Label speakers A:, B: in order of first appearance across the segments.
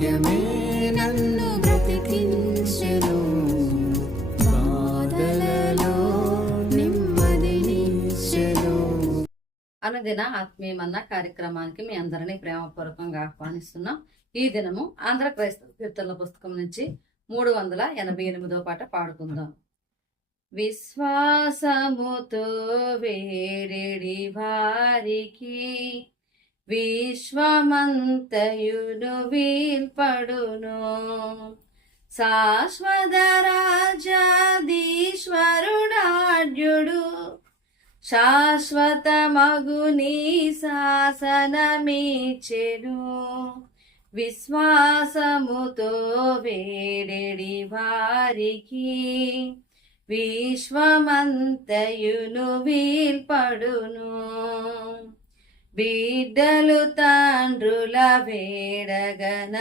A: వాక్యమే నన్ను బ్రతికించెను. బాధలలో నెమ్మదినిచ్చెను
B: అనుదిన ఆత్మీయమన్న కార్యక్రమానికి మీ అందరినీ ప్రేమపూర్వకంగా ఆహ్వానిస్తున్నాం. ఈ దినము ఆంధ్ర క్రైస్తవ కీర్తనల పుస్తకం నుంచి మూడు వందల ఎనభై ఎనిమిదో పాట పాడుకుందాం. విశ్వాసముతో వేరెడి వారికి విశ్వమంతయును వీల్పడును. శాశ్వత రాజాధీశ్వరుడాడ్యుడు శాశ్వతమగుని శాసనమీచెను. విశ్వాసముతో వేడెడి వారికి. విశ్వమంతయును వీల్పడును. బిడ్డలు తండ్రుల వేడగనన్నము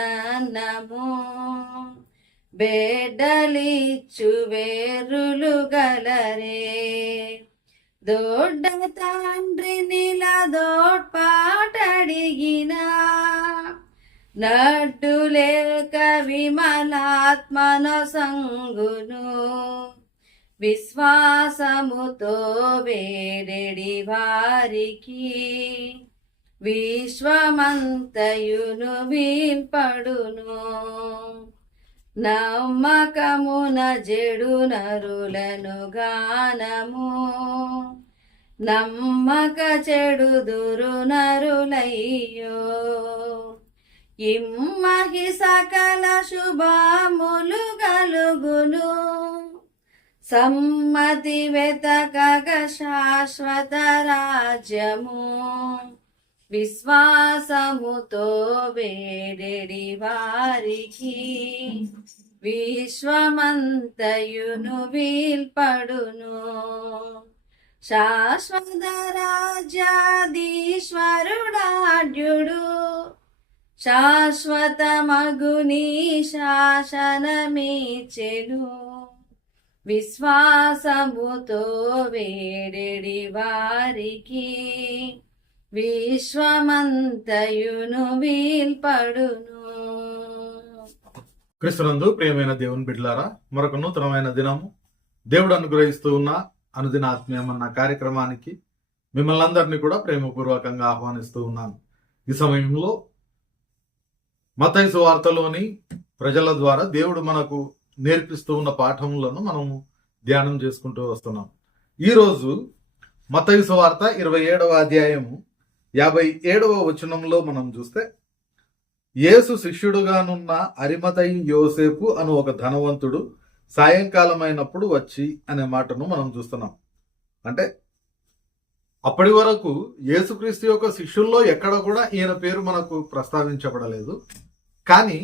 B: బెడ్డలిచ్చు వేరులు గలరే. దొడ్డ తండ్రి నిలదోడ్పాటడిగిన నడ్డు లేక విమలాత్మన సంగును విశ్వాసముతో వేడెడి వారికి. విశ్వమంతయును వీల్పడును నమ్మకమున జడు నరులను గానము. నమ్మక చెడుదురు నరులయ్యో. ఇమ్మహి సకల శుభములు గలుగును. సమ్మతి వెతకగ శాశ్వత రాజ్యము. విశ్వాసముతో వేడెడి వారికి విశ్వమంతయును వీల్పడును. శాశ్వత రాజ్యాధీశ్వరుడాడ్యుడు. శాశ్వతమగుని శాసనమీచెను విశ్వాసముతో వేడెడి వారికి విశ్వమంతయును వీల్పడును.
C: క్రిస్తునందు ప్రియమైన దేవుని బిడ్లారా మరొక నూతనమైన దినము. దేవుడు అనుగ్రహిస్తూ ఉన్న అనుదిన ఆత్మీయమన్న కార్యక్రమానికి మిమ్మల్ని అందరినీ కూడా ప్రేమపూర్వకంగా ఆహ్వానిస్తూ ఉన్నాను. ఈ సమయంలో మతైసు వార్తలోని ప్రజల ద్వారా దేవుడు మనకు నేర్పిస్తూ ఉన్న పాఠములను మనము ధ్యానం చేసుకుంటూ వస్తున్నాం. ఈరోజు మతైసు వార్త ఇరవై ఏడవ అధ్యాయము యాభై ఏడవ వచనంలో మనం చూస్తే యేసు శిష్యుడుగానున్న అరిమతయి యోసేపు అను ఒక ధనవంతుడు సాయంకాలం అయినప్పుడు వచ్చి అనే మాటను మనం చూస్తున్నాం. అంటే అప్పటి వరకు యేసుక్రీస్తు యొక్క శిష్యుల్లో ఎక్కడ కూడా ఈయన పేరు మనకు ప్రస్తావించబడలేదు. కానీ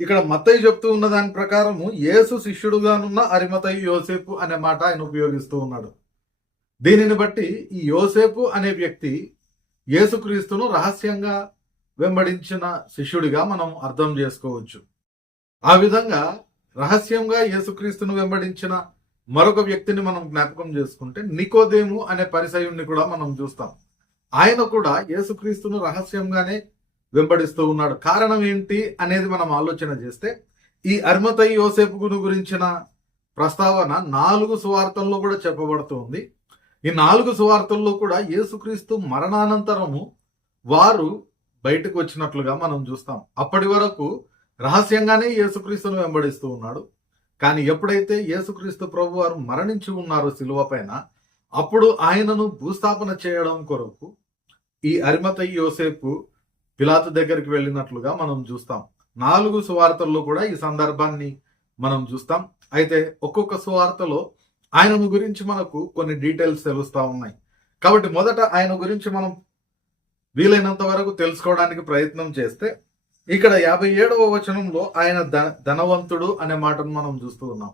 C: ఇక్కడ మత్తయ్య చెప్తూ ఉన్న దాని ప్రకారము యేసు శిష్యుడుగానున్న అరిమతయి యోసేపు అనే మాట ఆయన ఉపయోగిస్తూ ఉన్నాడు. దీనిని బట్టి ఈ యోసేపు అనే వ్యక్తి యేసుక్రీస్తును రహస్యంగా వెంబడించిన శిష్యుడిగా మనం అర్థం చేసుకోవచ్చు. ఆ విధంగా రహస్యంగా యేసుక్రీస్తును వెంబడించిన మరొక వ్యక్తిని మనం జ్ఞాపకం చేసుకుంటే నికోదేము అనే పరిసయుణ్ణి కూడా మనం చూస్తాం. ఆయన కూడా యేసుక్రీస్తును రహస్యంగానే వెంబడిస్తూ ఉన్నాడు. కారణం ఏంటి అనేది మనం ఆలోచన చేస్తే ఈ అర్మతయి యోసేపును గురించిన ప్రస్తావన నాలుగు సువార్తల్లో కూడా చెప్పబడుతుంది ఈ నాలుగు సువార్తల్లో కూడా యేసుక్రీస్తు మరణానంతరము వారు బయటకు వచ్చినట్లుగా మనం చూస్తాం. అప్పటి వరకు రహస్యంగానే యేసుక్రీస్తును వెంబడిస్తూ ఉన్నాడు. కానీ ఎప్పుడైతే యేసుక్రీస్తు ప్రభు వారు మరణించి ఉన్నారో శిలువపైన అప్పుడు ఆయనను భూస్థాపన చేయడం కొరకు ఈ అరిమత యోసేపు పిలాతు దగ్గరికి వెళ్ళినట్లుగా మనం చూస్తాం. నాలుగు సువార్తల్లో కూడా ఈ సందర్భాన్ని మనం చూస్తాం. అయితే ఒక్కొక్క సువార్తలో ఆయన గురించి మనకు కొన్ని డీటెయిల్స్ తెలుస్తూ ఉన్నాయి. కాబట్టి మొదట ఆయన గురించి మనం వీలైనంత వరకు తెలుసుకోవడానికి ప్రయత్నం చేస్తే ఇక్కడ యాభై ఏడవ వచనంలో ఆయన ధనవంతుడు అనే మాటను మనం చూస్తూ ఉన్నాం.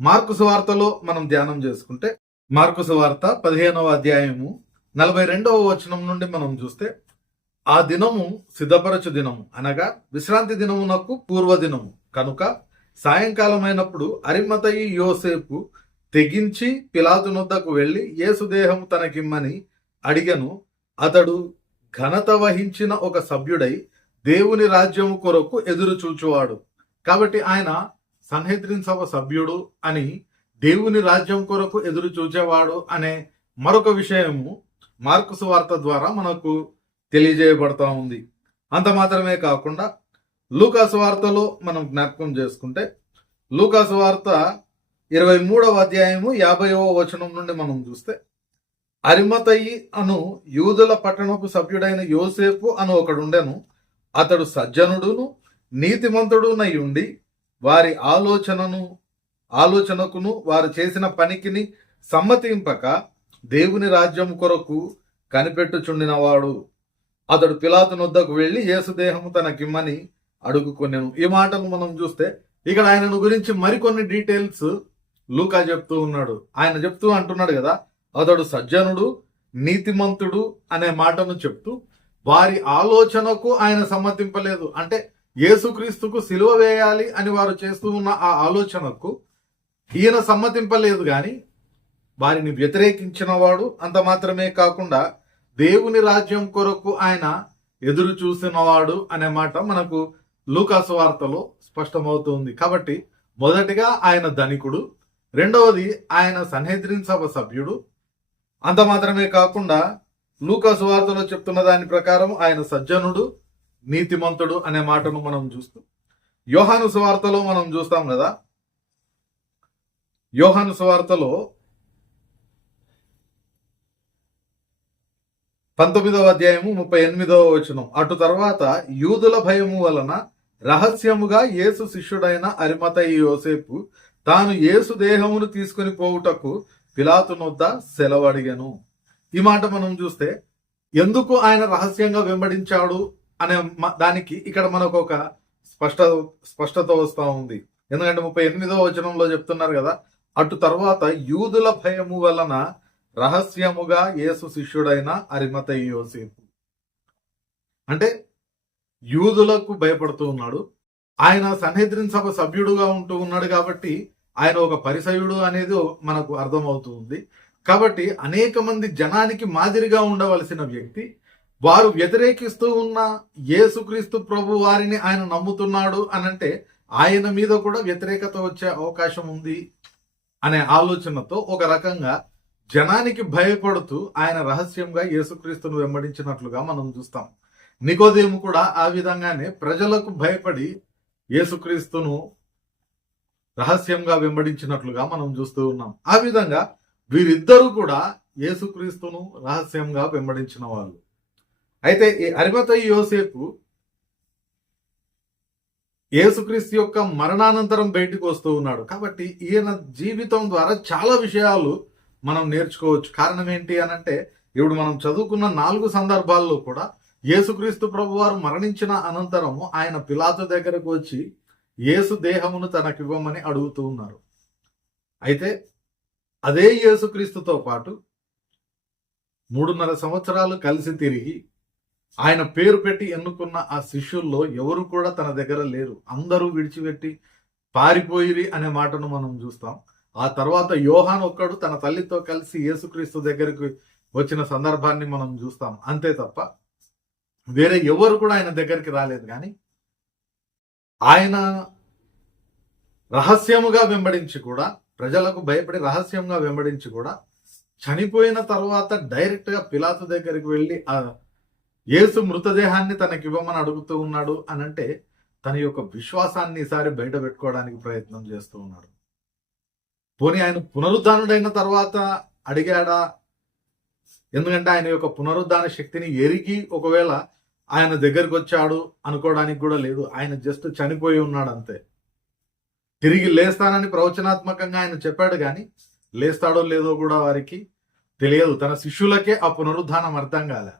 C: మార్కు సువార్తలో మనం ధ్యానం చేసుకుంటే మార్కు సువార్త పదిహేనవ అధ్యాయము నలభై రెండవ వచనం నుండి మనం చూస్తే ఆ దినము సిద్ధపరచు దినము అనగా విశ్రాంతి దినమునకు పూర్వదినము కనుక సాయంకాలమైనప్పుడు అరిమతయి యోసేపు తెగించి పిలాతు నొద్దకు వెళ్ళి యేసుదేహం తనకిమ్మని అడిగను అతడు ఘనత వహించిన ఒక సభ్యుడై దేవుని రాజ్యము కొరకు ఎదురు చూచువాడు. కాబట్టి ఆయన సన్హెద్రిన్ సభ సభ్యుడు అని దేవుని రాజ్యం కొరకు ఎదురు చూచేవాడు అనే మరొక విషయము మార్కుసు వార్త ద్వారా మనకు తెలియజేయబడతా ఉంది. అంత మాత్రమే కాకుండా లూకాసు వార్తలో మనం జ్ఞాపకం చేసుకుంటే లూకాసు వార్త ఇరవై మూడవ అధ్యాయము యాభైవ వచనం నుండి మనం చూస్తే అరిమతయి అను యూదుల పట్టణపు సభ్యుడైన యోసేపు అను ఒకడుండెను. అతడు సజ్జనుడును నీతిమంతుడునై ఉండి వారి ఆలోచనను ఆలోచనకును వారు చేసిన పనికిని సమ్మతింపక దేవుని రాజ్యం కొరకు కనిపెట్టుచుండినవాడు. అతడు పిలాతునొద్దకు వెళ్ళి వెళ్ళి యేసుదేహము తనకిమ్మని అడుగుకొనెను. ఈ మాటను మనం చూస్తే ఇక్కడ ఆయనను గురించి మరికొన్ని డీటెయిల్స్ లూకా చెప్తూ ఉన్నాడు. ఆయన చెప్తూ అంటున్నాడు కదా అతడు సజ్జనుడు నీతిమంతుడు అనే మాటను చెప్తూ వారి ఆలోచనకు ఆయన సమ్మతింపలేదు. అంటే యేసుక్రీస్తుకు సిలువ వేయాలి అని వారు చేస్తూ ఉన్న ఆ ఆలోచనకు ఈయన సమ్మతింపలేదు కానీ వారిని వ్యతిరేకించిన వాడు అంత మాత్రమే కాకుండా దేవుని రాజ్యం కొరకు ఆయన ఎదురు చూసినవాడు అనే మాట మనకు లూకాసు వార్తలో స్పష్టమవుతుంది కాబట్టి మొదటిగా ఆయన ధనికుడు రెండవది ఆయన సన్హెద్రిన్ సభ సభ్యుడు. అంత మాత్రమే కాకుండా లూకాసు వార్తలో చెప్తున్న దాని ప్రకారం ఆయన సజ్జనుడు నీతిమంతుడు అనే మాటను మనం చూస్తూ యోహాను సువార్తలో మనం చూస్తాం కదా. యోహాను సువార్తలో పంతొమ్మిదవ అధ్యాయము ముప్పై ఎనిమిదవ వచనం. అటు తర్వాత యూదుల భయము వలన రహస్యముగా యేసు శిష్యుడైన అరిమత యోసేపు తాను యేసు దేహమును తీసుకుని పోవుటకు పిలాతునొద్ద సెలవు సెలవడిగను. ఈ మాట మనం చూస్తే ఎందుకు ఆయన రహస్యంగా వెంబడించాడు అనే మ- దానికి ఇక్కడ మనకు ఒక స్పష్ట స్పష్టత వస్తూ ఉంది. ఎందుకంటే ముప్పై ఎనిమిదో వచనంలో చెప్తున్నారు కదా అటు తర్వాత యూదుల భయము వలన రహస్యముగా యేసు శిష్యుడైన అరిమత యోసేపు. అంటే యూదులకు భయపడుతూ ఉన్నాడు. ఆయన సన్హెద్రిన్ సభ సభ్యుడుగా ఉంటూ ఉన్నాడు కాబట్టి ఆయన ఒక పరిసయుడు అనేది మనకు అర్థమవుతుంది. కాబట్టి అనేక మంది జనానికి మాదిరిగా ఉండవలసిన వ్యక్తి వారు వ్యతిరేకిస్తూ ఉన్న యేసుక్రీస్తు ప్రభు వారిని ఆయన నమ్ముతున్నాడు అనంటే ఆయన మీద కూడా వ్యతిరేకత వచ్చే అవకాశం ఉంది అనే ఆలోచనతో ఒక రకంగా జనానికి భయపడుతూ ఆయన రహస్యంగా యేసుక్రీస్తును వెంబడించినట్లుగా మనం చూస్తాం. నికోదేము కూడా ఆ విధంగానే ప్రజలకు భయపడి యేసుక్రీస్తును రహస్యంగా వెంబడించినట్లుగా మనం చూస్తూ ఉన్నాం. ఆ విధంగా వీరిద్దరూ కూడా యేసుక్రీస్తును రహస్యంగా వెంబడించిన వాళ్ళు. అయితే ఈ అరిమత యోసేపు యేసుక్రీస్తు యొక్క మరణానంతరం బయటకు వస్తూ ఉన్నాడు. కాబట్టి ఈయన జీవితం ద్వారా చాలా విషయాలు మనం నేర్చుకోవచ్చు. కారణం ఏంటి అనంటే ఇప్పుడు మనం చదువుకున్న నాలుగు సందర్భాల్లో కూడా యేసుక్రీస్తు ప్రభువారు మరణించిన అనంతరము ఆయన పిలాతు దగ్గరకు వచ్చి యేసు దేహమును తనకివ్వమని అడుగుతూ ఉన్నారు. అయితే అదే యేసుక్రీస్తుతో పాటు మూడున్నర సంవత్సరాలు కలిసి తిరిగి ఆయన పేరు పెట్టి ఎన్నుకున్న ఆ శిష్యుల్లో ఎవరు కూడా తన దగ్గర లేరు. అందరూ విడిచిపెట్టి పారిపోయిరి అనే మాటను మనం చూస్తాం. ఆ తర్వాత యోహాన్ ఒక్కడు తన తల్లితో కలిసి యేసుక్రీస్తు దగ్గరికి వచ్చిన సందర్భాన్ని మనం చూస్తాం. అంతే తప్ప వేరే ఎవరు కూడా ఆయన దగ్గరికి రాలేదు. కానీ ఆయన రహస్యముగా వెంబడించి కూడా ప్రజలకు భయపడి రహస్యంగా వెంబడించి కూడా చనిపోయిన తర్వాత డైరెక్ట్గా పిలాతు దగ్గరికి వెళ్ళి ఆ యేసు మృతదేహాన్ని తనకి ఇవ్వమని అడుగుతూ ఉన్నాడు అని అంటే తన యొక్క విశ్వాసాన్ని ఈసారి బయట పెట్టుకోవడానికి ప్రయత్నం చేస్తూ ఉన్నాడు. పోనీ ఆయన పునరుద్ధానుడైన తర్వాత అడిగాడా? ఎందుకంటే ఆయన యొక్క పునరుద్ధాన శక్తిని ఎరిగి ఒకవేళ ఆయన దగ్గరికి వచ్చాడు అనుకోవడానికి కూడా లేదు. ఆయన జస్ట్ చనిపోయి ఉన్నాడు అంతే. తిరిగి లేస్తానని ప్రవచనాత్మకంగా ఆయన చెప్పాడు కానీ లేస్తాడో లేదో కూడా వారికి తెలియదు. తన శిష్యులకే ఆ పునరుద్ధానం అర్థం కాలే.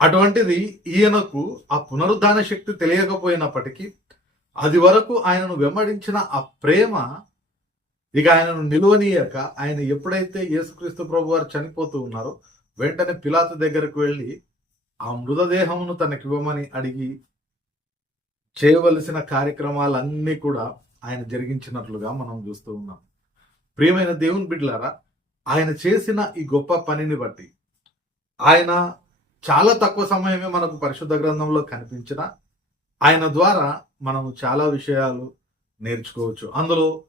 C: అటువంటిది ఈయనకు ఆ పునరుద్ధాన శక్తి తెలియకపోయినప్పటికీ అది వరకు ఆయనను వెంబడించిన ఆ ప్రేమ ఇక ఆయనను నిలువనీయక ఆయన ఎప్పుడైతే యేసుక్రీస్తు ప్రభు వారు చనిపోతూ ఉన్నారో వెంటనే పిలాతు దగ్గరకు వెళ్ళి ఆ మృతదేహమును తనకివ్వమని అడిగి చేయవలసిన కార్యక్రమాలన్నీ కూడా ఆయన జరిగించినట్లుగా మనం చూస్తూ ఉన్నాం. ప్రియమైన దేవుని బిడ్డలారా ఆయన చేసిన ఈ గొప్ప పనిని బట్టి ఆయన చాలా తక్కువ సమయమే మనకు పరిశుద్ధ గ్రంథంలో కనిపించిన ఆయన ద్వారా మనం చాలా విషయాలు నేర్చుకోవచ్చు. అందులో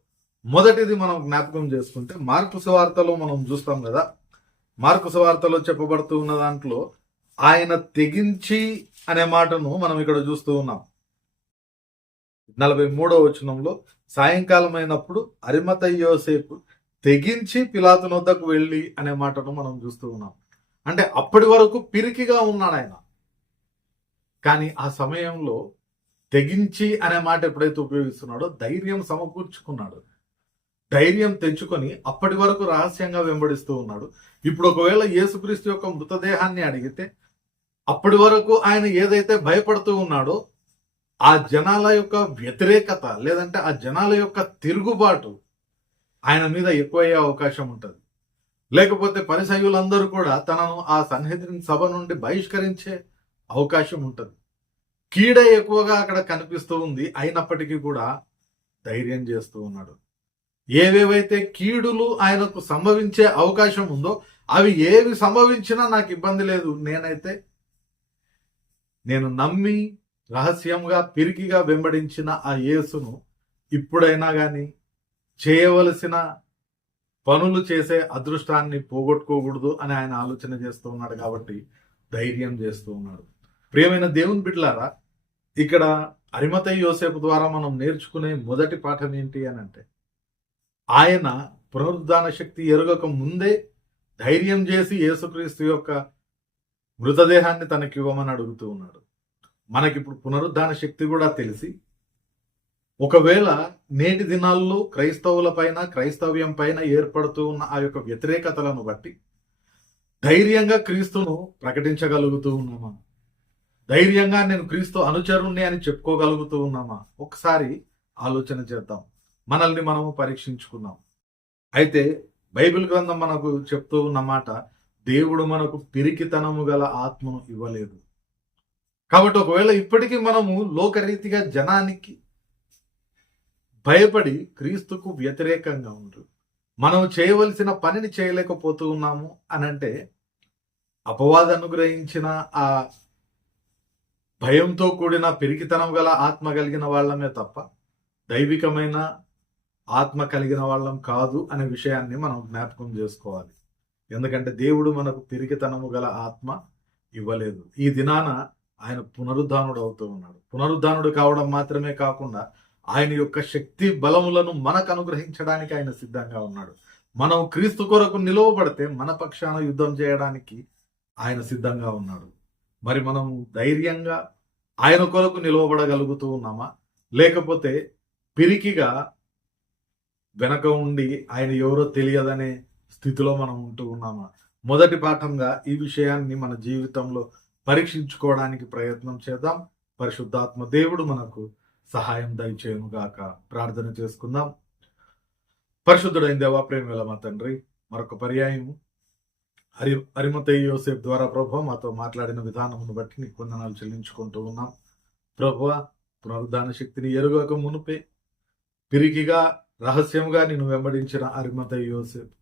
C: మొదటిది మనం జ్ఞాపకం చేసుకుంటే మార్పు సువార్తలో మనం చూస్తాం కదా మార్కు సువార్తలో చెప్పబడుతూ ఉన్న దాంట్లో ఆయన తెగించి అనే మాటను మనం ఇక్కడ చూస్తూ ఉన్నాం. నలభై మూడో వచనంలో సాయంకాలం అయినప్పుడు అరిమత యోసేపు తెగించి పిలాతుని వద్దకు వెళ్ళి అనే మాటను మనం చూస్తూ ఉన్నాం. అంటే అప్పటి వరకు పిరికిగా ఉన్నాడు ఆయన. కానీ ఆ సమయంలో తెగించి అనే మాట ఎప్పుడైతే ఉపయోగిస్తున్నాడో ధైర్యం సమకూర్చుకున్నాడు. ధైర్యం తెచ్చుకొని అప్పటి వరకు రహస్యంగా వెంబడిస్తూ ఉన్నాడు. ఇప్పుడు ఒకవేళ యేసుక్రీస్తు యొక్క మృతదేహాన్ని అడిగితే అప్పటి వరకు ఆయన ఏదైతే భయపడుతూ ఉన్నాడో ఆ జనాల యొక్క వ్యతిరేకత లేదంటే ఆ జనాల యొక్క తిరుగుబాటు ఆయన మీద ఎక్కువయ్యే అవకాశం ఉంటుంది. లేకపోతే పరిసయులందరూ కూడా తనను ఆ సన్నిహితుని సభ నుండి బహిష్కరించే అవకాశం ఉంటుంది. కీడ ఎక్కువగా అక్కడ కనిపిస్తూ ఉంది అయినప్పటికీ కూడా ధైర్యం చేస్తూ ఉన్నాడు. ఏవేవైతే కీడులు ఆయనకు సంభవించే అవకాశం ఉందో అవి ఏవి సంభవించినా నాకు ఇబ్బంది లేదు. నేనైతే నేను నమ్మి రహస్యంగా పిరికిగా వెంబడించిన ఆ యేసును ఇప్పుడైనా కానీ చేయవలసిన పనులు చేసే అదృష్టాన్ని పోగొట్టుకోకూడదు అని ఆయన ఆలోచన చేస్తూ ఉన్నాడు కాబట్టి ధైర్యం చేస్తూ ఉన్నాడు. ప్రియమైన దేవుని బిడ్లారా ఇక్కడ అరిమత యోసేపు ద్వారా మనం నేర్చుకునే మొదటి పాఠం ఏంటి అని అంటే ఆయన పునరుద్ధాన శక్తి ఎరగక ముందే ధైర్యం చేసి యేసుక్రీస్తు యొక్క మృతదేహాన్ని తనకి ఇవ్వమని అడుగుతూ ఉన్నాడు. మనకిప్పుడు పునరుద్ధాన శక్తి కూడా తెలిసి ఒకవేళ నేటి దినాల్లో క్రైస్తవుల పైన క్రైస్తవ్యం పైన ఏర్పడుతూ ఉన్న ఆ యొక్క వ్యతిరేకతలను బట్టి ధైర్యంగా క్రీస్తును ప్రకటించగలుగుతూ ఉన్నామా? ధైర్యంగా నేను క్రీస్తు అనుచరుణ్ణి అని చెప్పుకోగలుగుతూ ఉన్నామా? ఒకసారి ఆలోచన చేద్దాం. మనల్ని మనము పరీక్షించుకున్నాం. అయితే బైబిల్ గ్రంథం మనకు చెప్తూ ఉన్న మాట దేవుడు మనకు పిరికితనము గల ఆత్మను ఇవ్వలేదు. కాబట్టి ఒకవేళ ఇప్పటికీ మనము లోకరీతిగా జనానికి భయపడి క్రీస్తుకు వ్యతిరేకంగా ఉండు మనం చేయవలసిన పనిని చేయలేకపోతూ ఉన్నాము అని అంటే అపవాద అనుగ్రహించిన ఆ భయంతో కూడిన పెరిగితనం గల ఆత్మ కలిగిన వాళ్ళమే తప్ప దైవికమైన ఆత్మ కలిగిన వాళ్ళం కాదు అనే విషయాన్ని మనం జ్ఞాపకం చేసుకోవాలి. ఎందుకంటే దేవుడు మనకు పిరికితనము గల ఆత్మ ఇవ్వలేదు. ఈ దినాన ఆయన పునరుద్ధానుడు అవుతూ ఉన్నాడు. పునరుద్ధానుడు కావడం మాత్రమే కాకుండా ఆయన యొక్క శక్తి బలములను మనకు అనుగ్రహించడానికి ఆయన సిద్ధంగా ఉన్నాడు. మనం క్రీస్తు కొరకు నిలువబడితే మన పక్షాన యుద్ధం చేయడానికి ఆయన సిద్ధంగా ఉన్నాడు. మరి మనం ధైర్యంగా ఆయన కొరకు నిలవబడగలుగుతూ ఉన్నామా? లేకపోతే పిరికిగా వెనక ఉండి ఆయన ఎవరో తెలియదనే స్థితిలో మనం ఉంటూ ఉన్నామా? మొదటి పాఠంగా ఈ విషయాన్ని మన జీవితంలో పరీక్షించుకోవడానికి ప్రయత్నం చేద్దాం. పరిశుద్ధాత్మ దేవుడు మనకు సహాయం దయచేయనుగాక. ప్రార్థన చేసుకుందాం. పరిశుద్ధుడైన దేవా ప్రేమ మా తండ్రి మరొక పర్యాయం హరి హరిమతయ్య యోసేఫ్ ద్వారా ప్రభు మాతో మాట్లాడిన విధానమును బట్టి నీ వందనాలు చెల్లించుకుంటూ ఉన్నాం. ప్రభు పునరుద్ధాన శక్తిని ఎరుగక మునుపే. పిరికిగా రహస్యంగా నేను వెంబడించిన హరిమతయ్య యోసేఫ్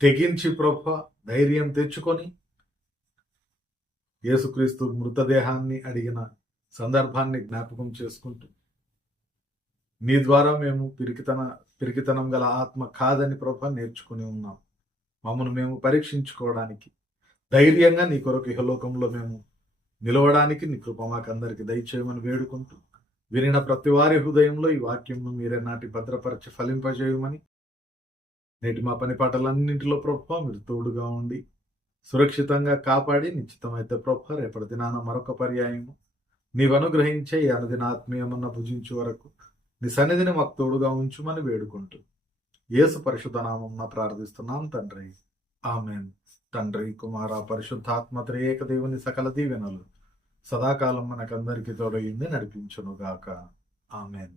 C: తెగించి ప్రభ ధైర్యం తెచ్చుకొని యేసుక్రీస్తు మృతదేహాన్ని అడిగిన సందర్భాన్ని జ్ఞాపకం చేసుకుంటూ నీ ద్వారా మేము పిరికితన పిరికితనం గల ఆత్మ కాదని ప్రభ నేర్చుకుని ఉన్నాం. మమ్మను మేము పరీక్షించుకోవడానికి ధైర్యంగా నీ కొరకు ఇహలోకంలో మేము నిలవడానికి నీ కృప మాకందరికి దయచేయమని వేడుకుంటూ వినిన ప్రతి వారి హృదయంలో ఈ వాక్యంను మీరే నాటి భద్రపరచి ఫలింపజేయమని నేటి మా పని పాటలన్నింటిలో ప్రభ మీరు తోడుగా ఉండి సురక్షితంగా కాపాడి నిశ్చితమైతే ప్రభ రేపటి దినాన మరొక పర్యాయము. నీవు అనుగ్రహించే ఈ అనుదిన ఆత్మీయమన్న భుజించు వరకు నీ సన్నిధిని మాకు తోడుగా ఉంచుమని వేడుకుంటూ యేసు పరిశుద్ధ నామం ప్రార్థిస్తున్నాం తండ్రి. ఆమెన్. తండ్రి కుమార పరిశుద్ధాత్మ త్రియేక దేవుని సకల దీవెనలు సదాకాలం మనకందరికీ తోడయింది నడిపించును గాక ఆమెన్.